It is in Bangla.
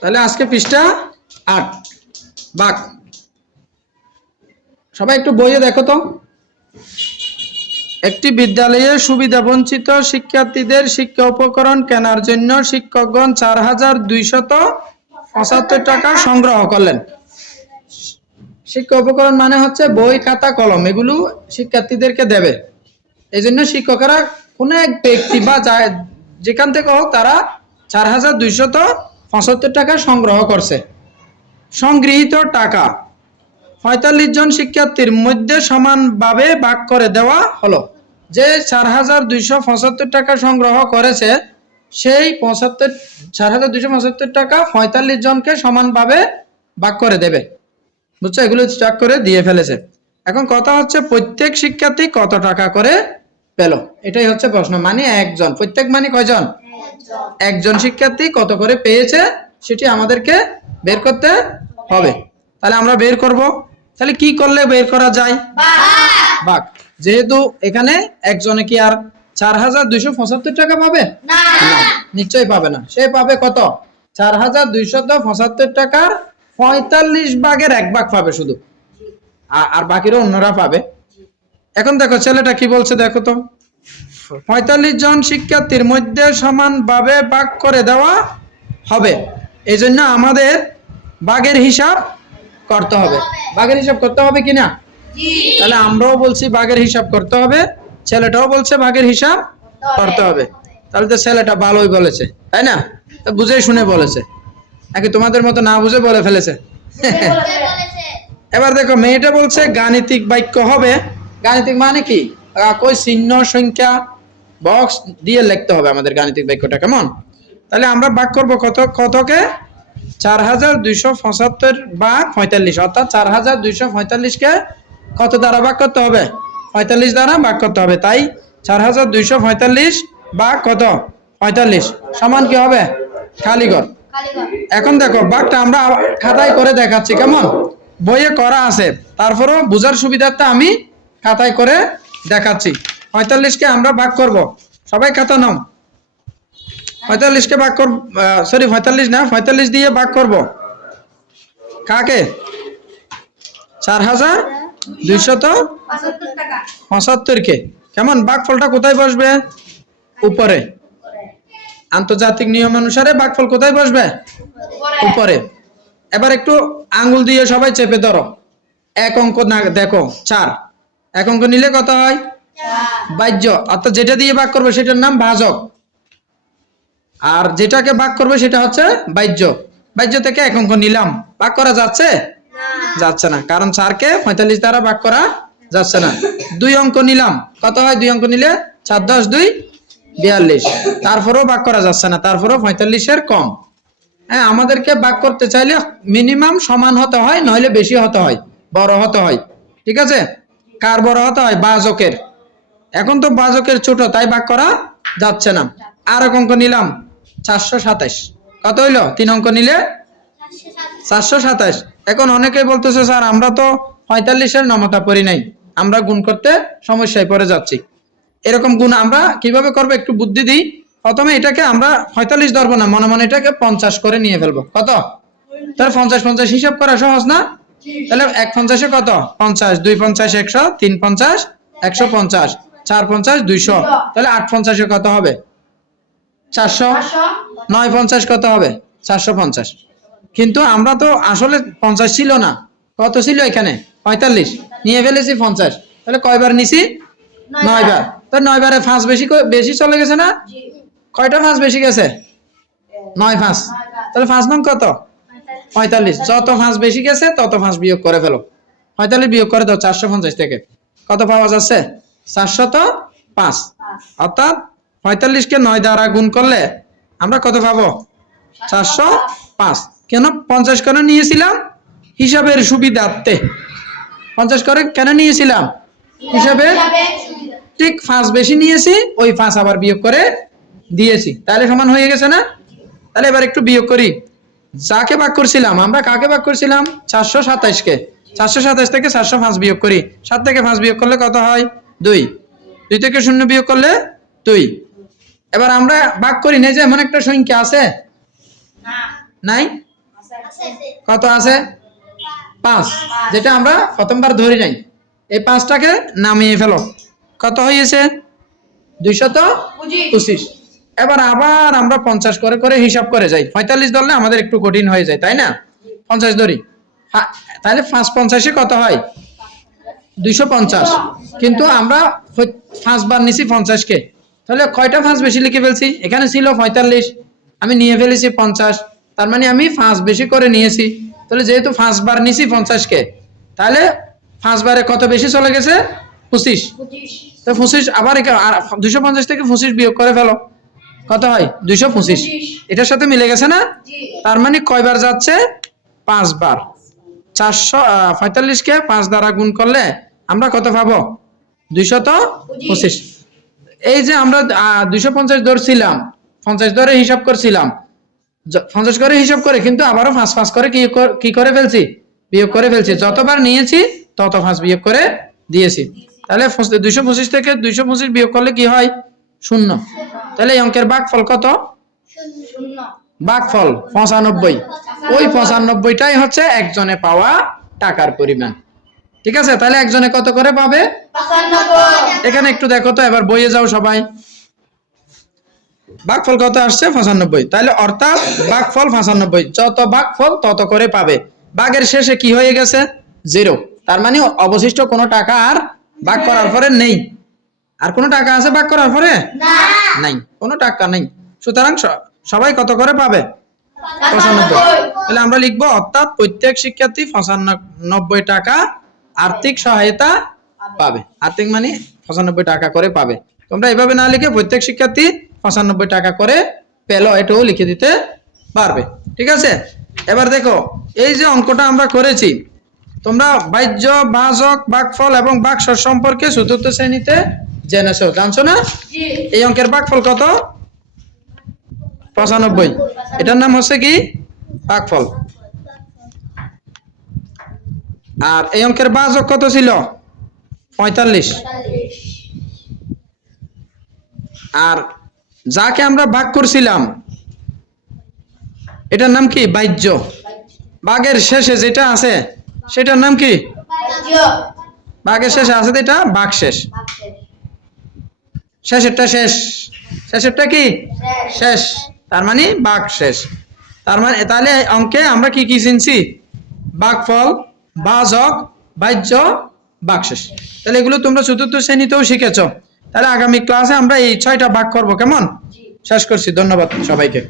তাহলে আজকে পৃষ্ঠা 8 বাক। সবাই একটু বইয়ে দেখো তো। একটি বিদ্যালয়ে সুবিধা বঞ্চিত শিক্ষার্থীদের শিক্ষা উপকরণ কেনার জন্য শিক্ষকগণ 4275 টাকা সংগ্রহ করলেন। শিক্ষা উপকরণ মানে হচ্ছে বই, খাতা, কলম, এগুলো শিক্ষার্থীদেরকে দেবে। এই জন্য শিক্ষকেরা কোনো এক ব্যক্তি বা যেখান থেকে হোক তারা 4275 টাকা সংগ্রহ করছে। সংগৃহীত টাকা 45 জন শিক্ষার্থীর মধ্যে সমানভাবে ভাগ করে দেওয়া হলো। যে 4275 টাকা সংগ্রহ করেছে সেই 4275 টাকা 45 জনকে সমানভাবে ভাগ করে দেবে। বুঝছো, এগুলো স্টার্ট করে দিয়ে ফেলেছে। এখন কথা হচ্ছে প্রত্যেক শিক্ষার্থী কত টাকা করে পেল, এটাই হচ্ছে প্রশ্ন। মানে একজন, প্রত্যেক মানে কয়জন? একজন শিক্ষার্থী কত করে পেয়েছে সেটি আমাদেরকে বের করতে হবে। তাহলে আমরা বের করব। তাহলে কি করলে বের করা যায়? ভাগ। যেহেতু এখানে একজনে কি আর 4275 টাকা পাবে? না, নিশ্চয়ই পাবে না। সে পাবে কত? 4275 টাকার 45 ভাগের 1 ভাগ পাবে শুধু, আর বাকিরা অন্যরা পাবে। এখন দেখো ছেলেটা কি বলছে, দেখো তো। 45 জন শিক্ষার্থীর মধ্যে সমানভাবে ভাগ করে দেওয়া হবে, এই জন্য আমাদের ভাগের হিসাব করতে হবে। ভাগের হিসাব করতে হবে কিনা? তাহলে আমরাও বলছি ভাগের হিসাব করতে হবে, ছেলেটাও বলছে ভাগের হিসাব করতে হবে। তাহলে তো ছেলেটা ভালোই বলেছে, তাই না? তো বুঝে শুনে বলেছে, নাকি তোমাদের মতো না বুঝে বলে ফেলেছে? এবার দেখো মেয়েটা বলছে গাণিতিক বাক্য হবে। গাণিতিক মানে কি? কই চিহ্ন, সংখ্যা, বক্স দিয়ে লিখতে হবে আমাদের গাণিতিক বাক্যটা, কেমন? তাহলে আমরা ভাগ করব কতকে? 4275 ভাগ 45, অর্থাৎ 4245 কে কত দ্বারা ভাগ করতে হবে? 45 দ্বারা ভাগ করতে হবে। তাই 4245 ভাগ কত? 45 সমান কি হবে? খালি ঘর। এখন দেখো ভাগটা আমরা খাতায় করে দেখাচ্ছি, কেমন? বইয়ে করা আছে, তারপরও বোঝার সুবিধার্থে আমি খাতায় করে দেখাচ্ছি। 45 কে আমরা ভাগ করব। সবাই খাতা নাও। 45 কে ভাগ করব, সরি 45 না, 45 দিয়ে ভাগ করব কাকে? 4275 কে। কেমন? ভাগফলটা কোথায় বসবে? উপরে। আন্তর্জাতিক নিয়ম অনুসারে ভাগফল কোথায় বসবে? উপরে। এবার একটু আঙ্গুল দিয়ে সবাই চেপে ধরো। এক অঙ্ক না, দেখো 4। এক অঙ্ক নিলে কত হয়? ভাজ্য, অর্থাৎ যেটা দিয়ে ভাগ করবে সেটার নাম ভাজক, আর যেটাকে ভাগ করবে সেটা হচ্ছে ভাজ্য। ভাজ্য থেকে এক অঙ্ক নিলাম, ভাগ করা যাচ্ছে? যাচ্ছে না, কারণ 4 কে 45 দ্বারা ভাগ করা যাচ্ছে না। 2 অঙ্ক নিলাম, কত হয় 2 অঙ্ক নিলে? 4 10 2 42, তারপরেও ভাগ করা যাচ্ছে না, তারপরেও 45 এর কম। হ্যাঁ, আমাদেরকে ভাগ করতে চাইলে মিনিমাম সমান হতে হয়, নইলে বেশি হতে হয়, বড় হতে হয়। ঠিক আছে? কার বড় হতে হয়? ভাজকের। এখন তো ভাজকের ছোট, তাই ভাগ করা যাচ্ছে না। আর এক অঙ্ক নিলাম 427, কত হইলো? 3 অঙ্ক নিলে 427। এখন অনেকেই বলতেছে স্যার আমরা তো 45 এর নমতা পড়ি নাই, আমরা গুণ করতে সমস্যায় পড়ে যাচ্ছি। এরকম গুণ আমরা কিভাবে করবো একটু বুদ্ধি দিই। প্রথমে এটাকে আমরা 45 ধরবো না, মনে মনে এটাকে 50 করে নিয়ে ফেলবো। কত? তাহলে 50 50 হিসাব করা সহজ না? তাহলে 1 50 এ কত? 50, 2 50 100, 3 50 150, 4 50 200। তাহলে 8 50 এ কত হবে? 400। 9 50 কত হবে? 450। কিন্তু আমরা তো আসলে 50 ছিল না, কত ছিল এখানে? 45, নিয়ে ফেলেছি 50। তাহলে কয়বার নিছি? 9 বার। তো 9 বারে 5 বেশি বেশি চলে গেছে না? কয়টা 5 বেশি গেছে? 9 5। তাহলে 5 নং কত? 45। যত 5 বেশি গেছে তত 5 বিয়োগ করে ফেলো। 45 বিয়োগ করে দাও 450 থেকে, কত পাওয়া যাচ্ছে? 405। অর্থাৎ 45 কে 9 দ্বারা গুণ করলে আমরা কত পাবো? 405। কেন 50 কেন নিয়েছিলাম? হিসাবের সুবিধার্থে। 50 করে কেন নিয়েছিলাম? হিসাবে। ঠিক 5 বেশি নিয়েছি, ওই 5 আবার বিয়োগ করে দিয়েছি, তাহলে সমান হয়ে গেছে না? তাহলে এবার একটু বিয়োগ করি। যাকে ভাগ করছিলাম, আমরা কাকে ভাগ করছিলাম? 427 কে। 427 থেকে 405 বিয়োগ করি। 7 থেকে 5 বিয়োগ করলে কত হয়? 2। 2 থেকে 0 বিয়োগ করলে 2। এবার আমরা ভাগ করি না যে এমন একটা সংখ্যা আছে? নাই। কত আছে? 5, যেটা আমরা প্রথমবার ধরি নাই। এই 5টাকে নামিয়ে ফেলো। কত হয়েছে? 225। এবার আবার আমরা 50 করে করে হিসাব করে যাই। 45 ধরলে আমাদের একটু কঠিন হয়ে যায়, তাই না? 50 ধরি, তাহলে 5×50 কত হয়? 250। কিন্তু আমরা 5 বার নিছি 50 কে, তাহলে কয়টা 5 বেশি লিখে ফেলছি? এখানে ছিল 45, আমি নিয়ে ফেলেছি 50, তার মানে আমি 5 বেশি করে নিয়েছি। তাহলে যেহেতু 5 বার নিছি 50 কে, তাহলে 5 বারে কত বেশি চলে গেছে? 25। তো 25 আবার 250 থেকে 25 বিয়োগ করে ফেলো, কত হয়? 225। এটার সাথে মিলে গেছে না? তার মানে কয়বার যাচ্ছে? 5 বার। 445 কে 5 দ্বারা গুণ করলে আমরা কত পাবো? 225। এই যে আমরা 250 ধরছিলাম, 50 ধরে হিসাব করছিলাম, 50 করে হিসাব করে কিন্তু আবারও 5 করে কি করে ফেলছি? বিয়োগ করে ফেলছি। যতবার নিয়েছি তত 5 বিয়োগ করে দিয়েছি। তাহলে 225 থেকে 225 বিয়োগ করলে কি হয়? 0। তাহলে এই অঙ্কের ভাগফল কত? ভাগফল 95। ওই 95টাই হচ্ছে একজনে পাওয়া টাকার পরিমাণ। ঠিক আছে, তাহলে একজনে কত করে পাবে? 95। এখানে একটু দেখো তো, এবার বইয়ে যাও সবাই। ভাগফল কত আসছে? 95। তাহলে অর্থাৎ ভাগফল 95, যত ভাগফল তত করে পাবে। ভাগের শেষে কি হয়ে গেছে? 0। তার মানে অবশিষ্ট কোনো টাকা আর ভাগ করার পরে নেই। আর কোনো টাকা আছে ভাগ করার পরে? নাই, কোনো টাকা নেই। সুতরাং সবাই কত করে পাবে? 95। তাহলে আমরা লিখবো অর্থাৎ প্রত্যেক শিক্ষার্থী 95 টাকা আর্থিক সহায়তা পাবে। আর্থিক মানে 95 টাকা করে পাবে। তোমরা এভাবে না লিখে প্রত্যেক শিক্ষার্থী 95 টাকা করে পেল, এটাও লিখে দিতে পারবে। ঠিক আছে, এবার দেখো এই যে অঙ্কটা আমরা করেছি, তোমরা বাহ্য, ভাজক, ভাগফল এবং ভাগশেষ সম্পর্কে চতুর্থ শ্রেণীতে জেনেছো, জানছো না? এই অঙ্কের ভাগফল কত? 95। এটার নাম হচ্ছে কি? ভাগফল। আর এই অঙ্কের ভাজক কত ছিল? 45। আর যাকে আমরা ভাগ করছিলাম এটার নাম কি? বাহ্য। ভাগের শেষে যেটা আছে সেটার নাম কি? ভাগের শেষে আছে যেটা ভাগশেষ। শেষেরটা শেষ, শেষেরটা কি? শেষ, তার মানে ভাগশেষ। তার মানে তাহলে অঙ্কে আমরা কি কি চিনছি? ভাগফল, ভাজক, বাহ্য, ভাগশেষ। তাহলে এগুলো তোমরা চতুর্থ শ্রেণীতেও শিখেছো। তাহলে আগামী ক্লাসে আমরা এই 6টা ভাগ করব, কেমন? শেষ করছি, ধন্যবাদ সবাইকে।